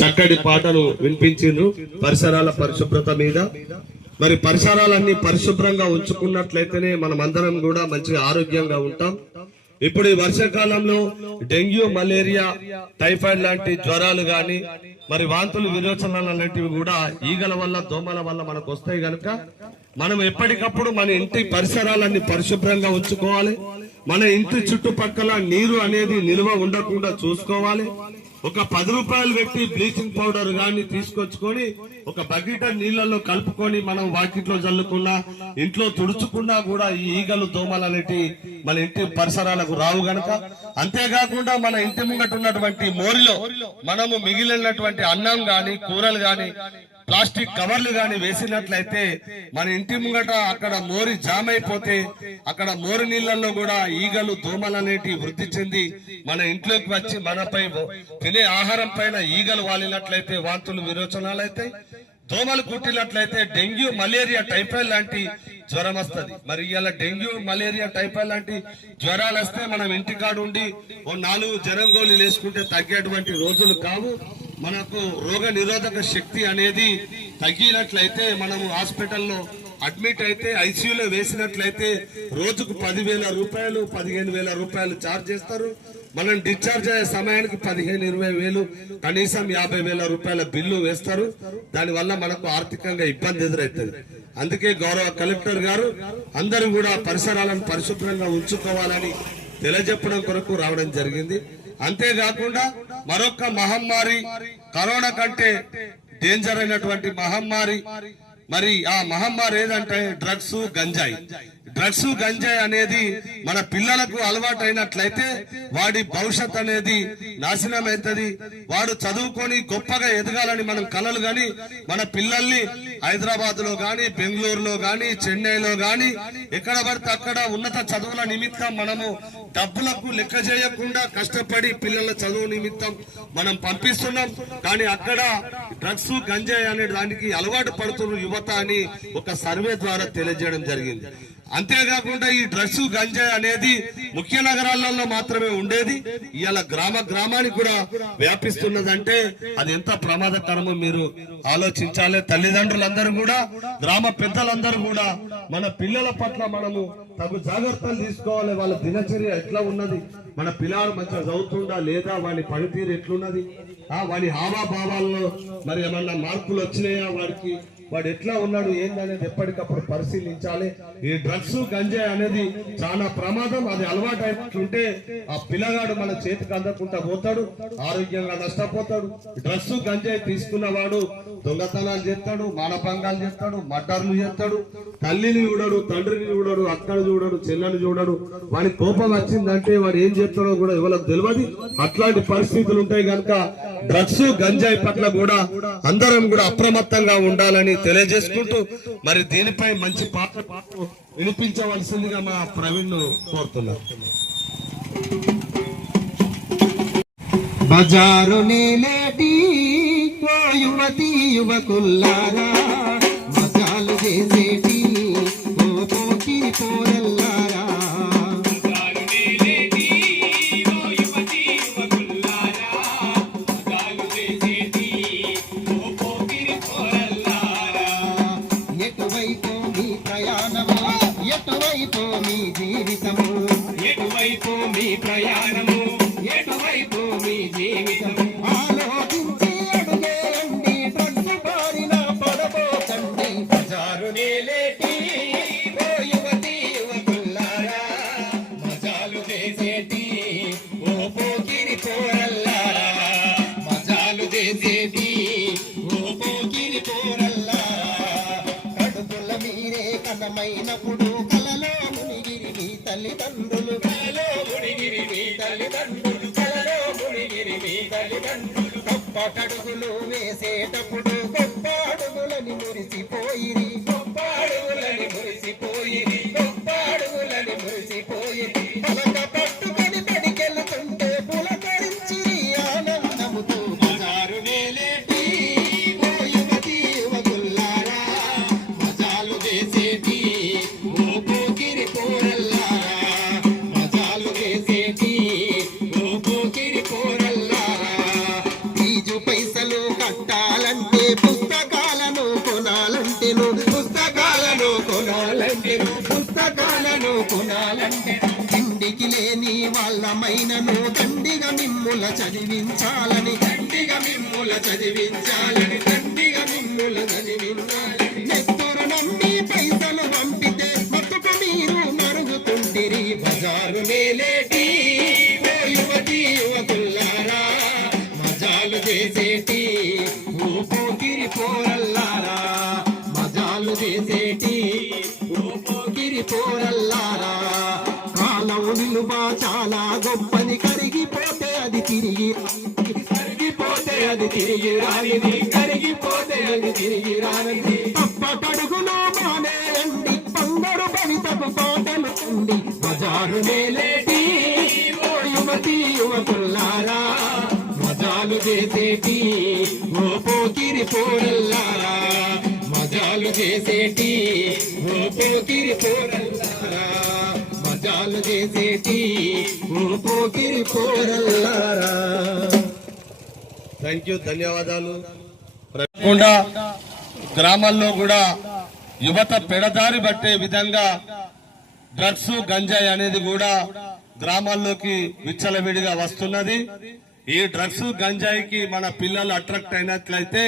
చక్కటి పాటలు వినిపించిండ్రు పరిసరాల పరిశుభ్రత మీద. మరి పరిసరాలన్నీ పరిశుభ్రంగా ఉంచుకున్నట్లయితేనే మనం అందరం కూడా మంచిగా ఆరోగ్యంగా ఉంటాం. ఇప్పుడు ఈ వర్షాకాలంలో డెంగ్యూ, మలేరియా, టైఫాయిడ్ లాంటి జ్వరాలు గాని మరి వాంతులు, విరోచనాలు లాంటివి కూడా ఈగల వల్ల, దోమల వల్ల మనకు వస్తాయి కనుక మనం ఎప్పటికప్పుడు మన ఇంటి పరిసరాలన్నీ పరిశుభ్రంగా ఉంచుకోవాలి. మన ఇంటి చుట్టుపక్కల నీరు అనేది నిల్వ ఉండకుండా చూసుకోవాలి. ఒక 10 రూపాయలు పెట్టి బ్లీచింగ్ పౌడర్ గాని తీసుకొచ్చుకొని ఒక బకెట్ నీళ్లలో కలుపుకొని మనం వాకిట్లో చల్లుకున్నా, ఇంట్లో తుడుచుకున్నా కూడా ఈ ఈగలు, దోమలు అనేటి మన ఇంటి పరిసరాలకు రావు గనక. అంతేకాకుండా మన ఇంటి ముంగట ఉన్నటువంటి మోరిలో మనము మిగిలినటువంటి అన్నం గాని, కూరలు గాని, ప్లాస్టిక్ కవర్లు గాని వేసినట్లయితే మన ఇంటి ముంగట అక్కడ మోరి జామ్ అయిపోతే అక్కడ మోరి నీళ్లలో కూడా ఈగలు, దోమలు అనేటివి వృద్ధి చెంది మన ఇంట్లోకి వచ్చి మనపై తినే ఆహారం పైన ఈగలు వాలినట్లయితే వాంతులు, విరోచనాలు అవుతాయి. దోమలు కుట్టినట్లయితే డెంగ్యూ, మలేరియా, టైఫాయిడ్ లాంటి జ్వరం వస్తుంది. మరి ఇలా డెంగ్యూ, మలేరియా, టైఫాయిడ్ లాంటి జ్వరాలు వస్తే మనం ఇంటికాడు ఉండి 4 జ్వరం గోళీలు వేసుకుంటే తగ్గేటువంటి రోజులు కావు. మనకు రోగ నిరోధక శక్తి అనేది తగ్గినట్లయితే మనము హాస్పిటల్లో అడ్మిట్ అయితే, ఐసీయూలో వేసినట్లయితే రోజుకు 10,000 రూపాయలు, 15,000 రూపాయలు ఛార్జ్ చేస్తారు. మనం డిశ్చార్జ్ అయ్యే సమయానికి 15-20,000, కనీసం 50,000 రూపాయల బిల్లు వేస్తారు. దానివల్ల మనకు ఆర్థికంగా ఇబ్బంది ఎదురవుతుంది. అందుకే గౌరవ కలెక్టర్ గారు అందరూ కూడా పరిసరాలను పరిశుభ్రంగా ఉంచుకోవాలని తెలియజెప్పడం కొరకు రావడం జరిగింది. అంతేకాకుండా మరొక మహమ్మారి, కరోనా కంటే డేంజర్ అయినటువంటి మహమ్మారి, మరి ఆ మహమ్మారి ఏదంటే డ్రగ్స్, గంజాయి. డ్రగ్స్, గంజాయి అనేది మన పిల్లలకు అలవాటు అయినట్లయితే వాడి భవిష్యత్ అనేది నాశనం అవుతుంది. వాడు చదువుకొని గొప్పగా ఎదగాలని మనం కలలు గాని మన పిల్లల్ని హైదరాబాద్ లో గాని, బెంగళూరులో గాని, చెన్నైలో గాని ఎక్కడ పడితే అక్కడ ఉన్నత చదువుల నిమిత్తం మనము డబ్బులకు లెక్క చేయకుండా కష్టపడి పిల్లల చదువు నిమిత్తం మనం పంపిస్తున్నాం. కానీ అక్కడ డ్రగ్స్, గంజాయి అనే దానికి అలవాటు పడుతున్న యువత అని ఒక సర్వే ద్వారా తెలియజేయడం జరిగింది. అంతేకాకుండా ఈ డ్రగ్స్, గంజాయి అనేది ముఖ్య నగరాలలో మాత్రమే ఉండేది, ఇవాళ గ్రామానికి కూడా వ్యాపిస్తున్నదంటే అది ఎంత ప్రమాదకరమో మీరు ఆలోచించాలి. తల్లిదండ్రులందరూ కూడా, గ్రామ పెద్దలందరూ కూడా మన పిల్లల పట్ల మనము తగు జాగ్రత్తలు తీసుకోవాలి. వాళ్ళ దినచర్య ఎట్లా ఉన్నది, మన పిల్లలు మంచిగా చదువుతుండా లేదా, వాడి పనితీరు ఎట్లున్నది, వాడి హావాభావాల్లో మరి ఏమన్నా మార్పులు వచ్చినాయా, వాడు ఎట్లా ఉన్నాడు ఏందనేది ఎప్పటికప్పుడు పరిశీలించాలి. ఈ డ్రగ్స్, గంజాయి అనేది చాలా ప్రమాదం. అది అలవాటు అయినట్లుంటే ఆ పిల్లగాడు మన చేతికి అందకుండా పోతాడు, ఆరోగ్యంగా నష్టపోతాడు. డ్రగ్స్, గంజాయి తీసుకున్నవాడు దొంగతనాలు చేస్తాడు, మానభంగాలు చేస్తాడు, మర్డర్లు చేస్తాడు. తల్లిని చూడడు, తండ్రిని చూడడు, అక్కను చూడడు, చెల్లెని చూడడు. వాడి కోపం వచ్చిందంటే వాడు ఏం చేస్తాడో కూడా ఎవరికి తెలియదు. అట్లాంటి పరిస్థితులు ఉంటాయి కనుక డ్రగ్స్, గంజాయి పట్ల కూడా అందరం కూడా అప్రమత్తంగా ఉండాలని తెలియజేసుకుంటూ మరి దీనిపై మంచి పాట వినిపించవలసిందిగా మా ప్రవీణ్ కోరుతున్నారు. బజారు నేలేటి ఓ యువతి యువకుల్లారా, మజాలు చేసేటి ఓ పోకిరి పోరల్లారా. ఎటువైపు మీ ప్రయాణము, ఎటువైపు మీ జీవితము, ఎటువైపు మీ ప్రయాణము, ఎటువైపు మీ జీవితము. ఆలోచించి అడుగేయండి, డ్రగ్స్ బారిన పడబోకండి. బజారు నేలేటి ఓ యువతి యువకుల్లారా, మజాలు చేసేటి ఓ పోకిరి పోరల్లారా, మజాలు చేసేటి ఓ పోకిరి పోరల్లారా. కడుపుల మీరే కనమైనప్పుడు కలలో మునిగిరి మీ తల్లిదండ్రులు, కలలో మునిగిరి మీ తల్లిదండ్రులు, కలలో మునిగిరి మీ తల్లిదండ్రులు. గొప్ప కడుగులు వేసేటప్పుడు గొప్ప అడుగులని మురిసిపోయిరి, గొప్ప అడుగులని మురిసిపోయిరి, గొప్ప అడుగులని మురిసిపోయిరి. పలక పట్టుకొని పడికెళ్తుంటే పులకరించిరి ఆనందముతో. బజారు నేలేటి ఓ యువతి యువకుల్లారా, మజాలు చేసేటి ఓ పోకిరి పోరల్లారా, మజాలు చేసేటి ఓ పోకిరి పోరల్లారా. ఈ కాలమైనను దండిగా మిమ్ముల చదివించాలని దండిగా మిమ్ముల చదివించాలని నెత్తురు నమ్మి పైసలు పంపితే మత్తుకు మీరు మరుగుతుంటిరి బజారు మేలేటి ఓ యువతి యువకుల్లారా మజాలు చేసేటి ఓ పోకిరి పోరల్లారా మజాలు చేసేటి ఓ పోకిరి పోరల్లారా కాలం విలువ చాలా గొప్పది కరిగిపోతే అది తిరిగి రానిది కరిగిపోతే అది తిరిగి రానిది తప్పటడుగులో మానేయండి పందరు భవితకు పాటలు అండి బజారు మేలేటి ఓ యువతి యువకుల్లారా మజాలు చేసేటి ఓ పోకిరి పోరల్లారా మజాలు చేసేటి ఓ పోకిరి పోరల్లారా మజాలు చేసేటి ఓ పోకిరి పోరల్లారా. థ్యాంక్ యూ, ధన్యవాదాలు. కాకుండా గ్రామాల్లో కూడా యువత పెడదారి పట్టే విధంగా డ్రగ్స్ గంజాయి అనేది కూడా గ్రామాల్లోకి విచ్చలవిడిగా వస్తున్నది. ఈ డ్రగ్స్ గంజాయికి మన పిల్లలు అట్రాక్ట్ అయినట్లయితే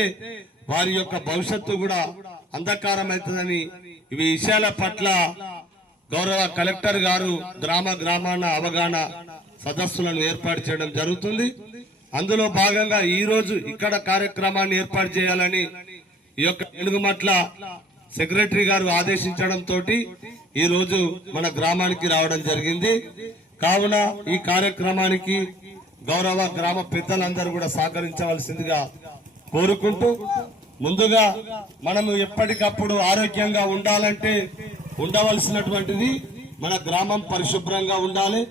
వారి యొక్క భవిష్యత్తు కూడా అంధకారం అవుతుందని ఈ విషయాల పట్ల గౌరవ కలెక్టర్ గారు గ్రామాన అవగాహన సదస్సులను ఏర్పాటు చేయడం జరుగుతుంది. అందులో భాగంగా ఈ రోజు ఇక్కడ కార్యక్రమాన్ని ఏర్పాటు చేయాలని ఈ యొక్క ఏనుగుమట్ల సెక్రటరీ గారు ఆదేశించడం తోటి ఈ రోజు మన గ్రామానికి రావడం జరిగింది. కావున ఈ కార్యక్రమానికి గౌరవ గ్రామ పెద్దలందరూ కూడా సహకరించవలసిందిగా కోరుకుంటూ, ముందుగా మనము ఎప్పటికప్పుడు ఆరోగ్యంగా ఉండాలంటే ఉండవలసినటువంటిది మన గ్రామం పరిశుభ్రంగా ఉండాలి,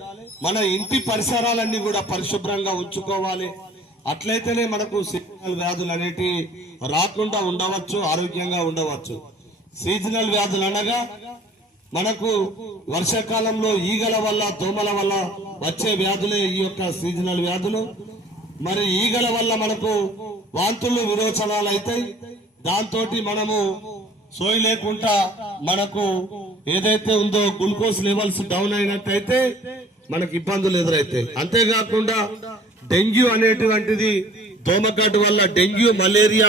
మన ఇంటి పరిసరాలన్నీ కూడా పరిశుభ్రంగా ఉంచుకోవాలి. అట్లయితేనే మనకు సీజనల్ వ్యాధులు అనేటి రాకుండా ఉండవచ్చు, ఆరోగ్యంగా ఉండవచ్చు. సీజనల్ వ్యాధులు అనగా మనకు వర్షాకాలంలో ఈగల వల్ల దోమల వల్ల వచ్చే వ్యాధులే ఈ యొక్క సీజనల్ వ్యాధులు. మరి ఈగల వల్ల మనకు వాంతులు విరోచనాలు అవుతాయి. దాంతో మనము సోయి లేకుండా మనకు ఏదైతే ఉందో గ్లూకోజ్ లెవెల్స్ డౌన్ అయినట్టయితే మనకు ఇబ్బందులు ఎదురైతాయి. అంతేకాకుండా డెంగ్యూ అనేటువంటిది దోమకాటు వల్ల డెంగ్యూ, మలేరియా,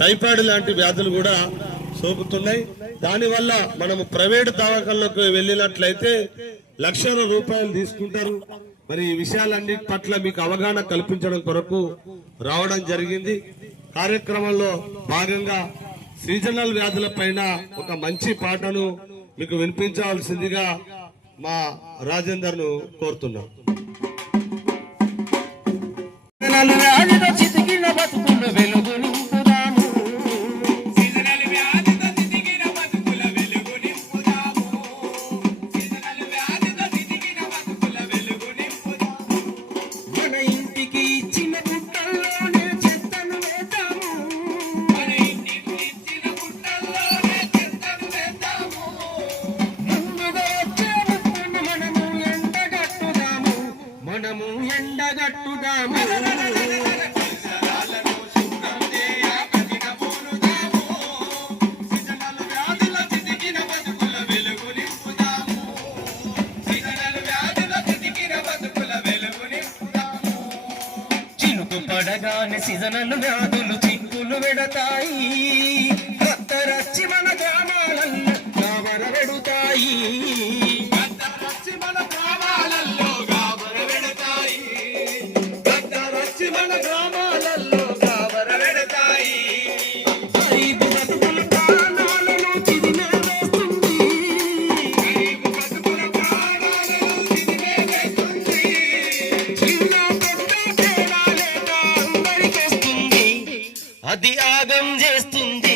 టైఫాయిడ్ లాంటి వ్యాధులు కూడా సోకుతున్నాయి. దానివల్ల మనము ప్రైవేట్ దవాఖానలకు వెళ్ళినట్లయితే లక్షల రూపాయలు తీసుకుంటారు. మరి ఈ విషయాలన్నిటి పట్ల మీకు అవగాహన కల్పించడం కొరకు రావడం జరిగింది. కార్యక్రమంలో భాగంగా సీజనల్ వ్యాధుల పైన ఒక మంచి పాటను మీకు వినిపించవలసిందిగా మా రాజేందర్ ను కోరుతున్నాం. పడగానే సీజనల్ వ్యాధులు చిక్కులు పెడతాయి, రచ్చి మన గ్రామాలలో గాబర పెడతాయి, రచ్చి మన గ్రామాలలో గాబర పెడతాయి, రచ్చి మన గ్రామాలలో గాబర పెడతాయి. గరీబు బతుకుల ప్రాణాలను చిదిమేస్తుంది, గరీబు బతుకుల ప్రాణాలను చిదిమేస్తుంది. అది ఆగం చేస్తుంది.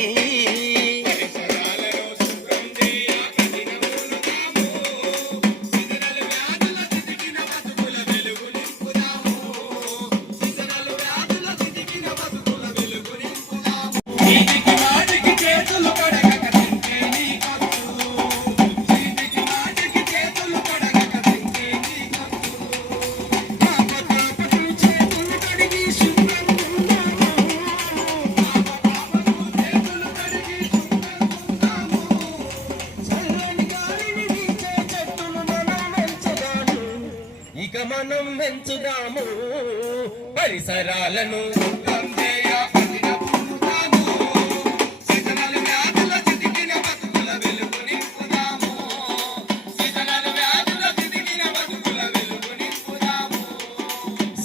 పరిసరాలను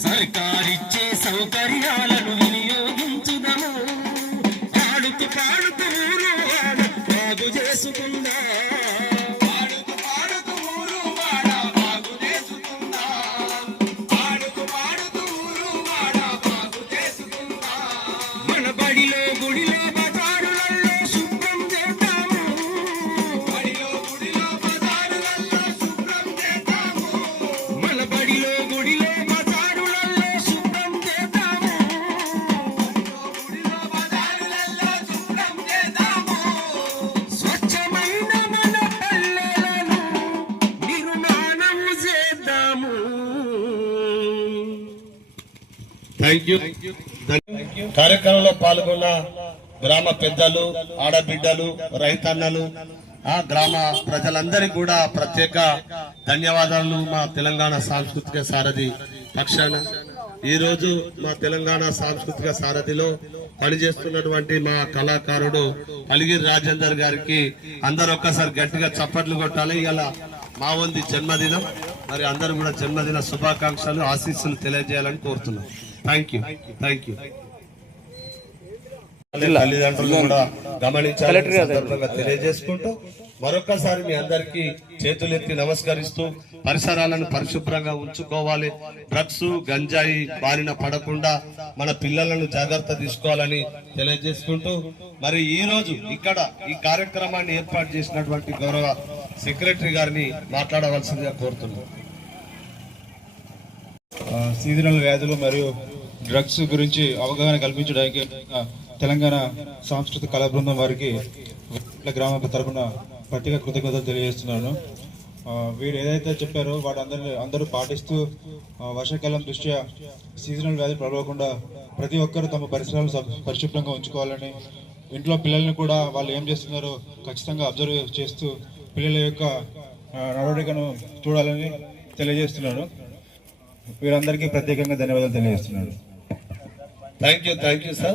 సర్కారిచ్చే సౌకర్యాలను వినియోగించుదము. ఆడుతూ పాడుతూ ఊరు వాడ బాగు చేసుకుందా. ఆడుతూ పాడుతూ ఊరు వాడ బాగు చేసుకుందా. ఆడుతూ పాడుతూ ఊరు వాడ బాగు చేసుకుందా. మన బడిలో గుడిలో బజారులలో శుభ్రం చేద్దాము. బడిలో గుడిలో బజారులలో శుభ్రం చేద్దాము. మన బడిలో గుడిలో బజారులలో శుభ్రం చేద్దాము. గుడిలో బజారులలో శుభ్రం చేద్దాము. స్వచ్ఛమైన మన పల్లెలను నిర్మాణము చేద్దాము. Thank you. కార్యక్రమంలో పాల్గొన్న గ్రామ పెద్దలు, ఆడబిడ్డలు, రైతన్నలు, ఆ గ్రామ ప్రజలందరికీ కూడా ప్రత్యేక ధన్యవాదాలు. మా తెలంగాణ సాంస్కృతిక సారథి పక్షాన ఈ రోజు మా తెలంగాణ సాంస్కృతిక సారథిలో పనిచేస్తున్నటువంటి మా కళాకారుడు అలిగిరి రాజేందర్ గారికి అందరూ ఒక్కసారి గట్టిగా చప్పట్లు కొట్టాలి. ఇలా మా వంది జన్మదినం, మరి అందరూ కూడా జన్మదిన శుభాకాంక్షలు, ఆశీస్సులు తెలియజేయాలని కోరుతున్నాం. Thank you. Thank you. తల్లిదండ్రులు కూడా గమనించాలని సందర్భంగా తెలియజేసుకుంటూ మరొకసారి మీ అందరికీ చేతులెత్తి నమస్కరిస్తూ పరిసరాలను పరిశుభ్రంగా ఉంచుకోవాలి. డ్రగ్స్, గంజాయి బారిన పడకుండా మన పిల్లలను జాగ్రత్త తీసుకోవాలని తెలియజేసుకుంటూ మరి ఈ రోజు ఇక్కడ ఈ కార్యక్రమాన్ని ఏర్పాటు చేసినటువంటి గౌరవ సెక్రటరీ గారిని మాట్లాడవలసిందిగా కోరుతున్నాం. సీజనల్ వ్యాధులు మరియు డ్రగ్స్ గురించి అవగాహన కల్పించడానికి తెలంగాణ సాంస్కృతిక కళా బృందం వారికి గ్రామ తరపున ప్రత్యేక కృతజ్ఞతలు తెలియజేస్తున్నాను. వీరు ఏదైతే చెప్పారో వాటి అందరూ పాటిస్తూ వర్షాకాలం దృష్ట్యా సీజనల్ వ్యాధులు ప్రబలకుండా ప్రతి ఒక్కరూ తమ పరిసరాలను పరిశుభ్రంగా ఉంచుకోవాలని, ఇంట్లో పిల్లల్ని కూడా వాళ్ళు ఏం చేస్తున్నారో ఖచ్చితంగా అబ్జర్వ్ చేస్తూ పిల్లల యొక్క నడవడికను చూడాలని తెలియజేస్తున్నాను. వీరందరికీ ప్రత్యేకంగా ధన్యవాదాలు తెలియజేస్తున్నాను. Thank you sir.